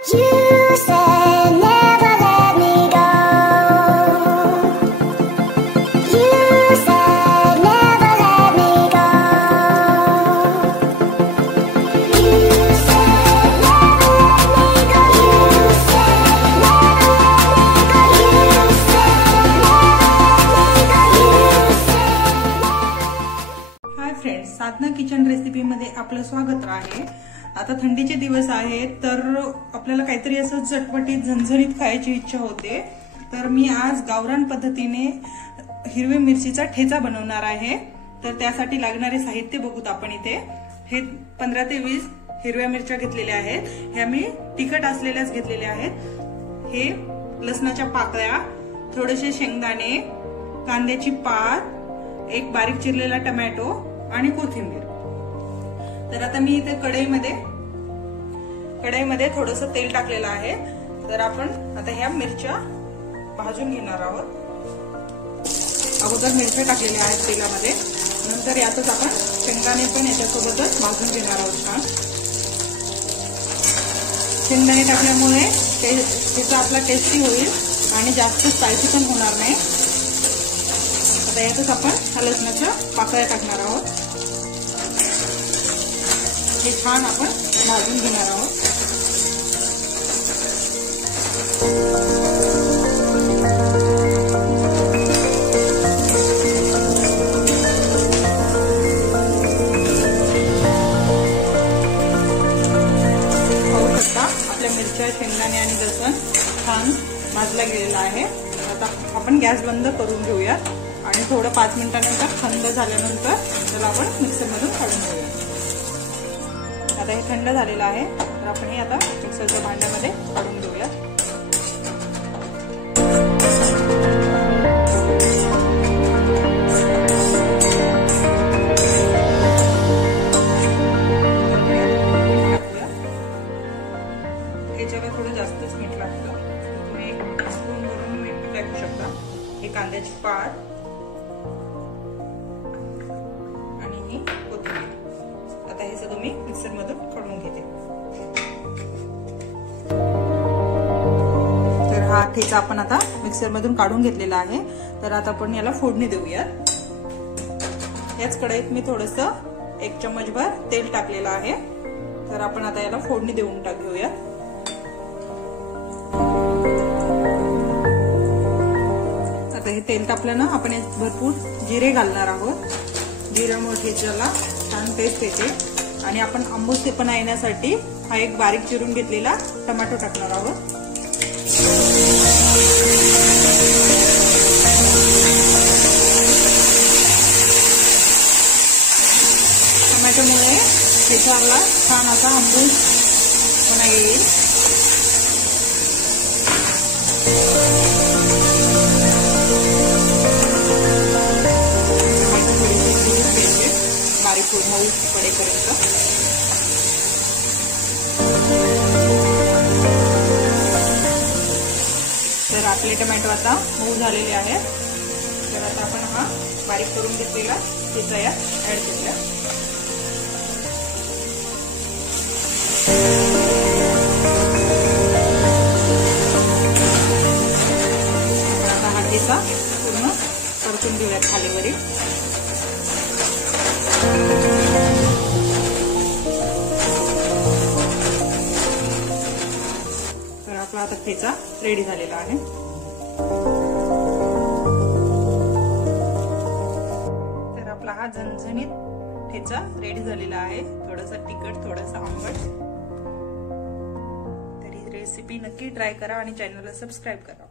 You said never let me go. You said never let me go. You said never let me go. You said never let me go. You said never let me go. You said. Hi friends, Sadhana kitchen recipe मध्ये आपलं स्वागत आहे। आता थंडीचे दिवस आहेत तर आपल्याला काहीतरी असं चटपटीत झणझणीत खायची इच्छा होते। तर मी आज गावरान पद्धतीने हिरवी मिरचीचा ठेचा बनवणार आहे। तर त्यासाठी लागणारे साहित्य बघूत आपण इथे। हे 15 ते 20 हिरव्या मिरच्या घेतलेल्या आहेत। ह्या मी तिखट असलेल्याच घेतलेल्या आहेत। हे लसणाच्या पाकळ्या, थोडेसे शेंगदाणे, कांद्याची पात, एक बारीक चिरलेला टोमॅटो आणि कोथिंबीर। तर आता मी इथे कढईमध्ये थोडंसं तेल टाकलेलं आहे। तर आपण आता ह्या मिरच्या भाजून घेणार आहोत। अगोदर मिरच्या टाकलेल्या आहेत तेलामध्ये, नंतर यातच आपण शेंगदाणे पण याच्यासोबतच भाजून घेणार आहोत। छान शेंगदाणे टाकल्यामुळे त्याचा आपला टेस्टी होईल आणि जास्त स्पायसी पण होणार नाही। आता यातच आपण लसणाच्या पाकळ्या टाकणार आहोत। हे छान आपण भाजून घेणार आहोत। पाहू शकता आपल्या मिरच्या, शेंगदाणे आणि लसूण छान भाजला गेलेला आहे। आता आपण गॅस बंद करून घेऊया आणि थोडं 5 मिनिटांनंतर थंड झाल्यानंतर त्याला आपण मिक्सरमधून काढून घेऊया। आता हे थंड झालेलं आहे, तर आपण हे आता मिक्सरच्या भांड्यामध्ये काढून घेऊया। याच्याला थोडं जास्तच मीठ लागतं, तुम्ही 1 स्पून भरून मीठ टाकू शकता। हे कांद्याची पात आणि ही कोथिंबीर। आता हे सगळं मी मिक्सर मधून काढून घेते। तर हा ठेचा आपण आता मिक्सर मधून काढून घेतलेला आहे। तर आता आपण याला फोडणी देऊया। याच कढईत मी थोडंसं 1 चम्मचभर तेल टाकलेलं आहे। तर आपण आता याला फोडणी देऊन घेऊया। आता हे तेल तापलं ना, आपण यात भरपूर जिरे घालणार आहोत। जिऱ्यामुळे ठेच्याला छान टेस्ट येते आणि आपण आंबूसपणा येण्यासाठी हा एक बारीक चिरून घेतलेला टोमॅटो टाकणार आहोत। टोमॅटोमुळे ठेच्याला छान असा आंबूसपणा येईल। बारीक मऊ पडेपर्यंत। तर आपले टोमॅटो आता मऊ झालेले आहेत। तर आता आपण हा बारीक करून घेतलेला ठेचा यात ऍड करूया। आता हा ठेचा पूर्ण परतून घेऊयात खालीवरी। तर आपला आता ठेचा रेडी झालेला आहे। तर आपला हा झणझणीत ठेचा रेडी झालेला आहे। थोडासा तिखट, थोडासा आंबट। तर ही रेसिपी नक्की ट्राय करा आणि चॅनलला सबस्क्राईब करा।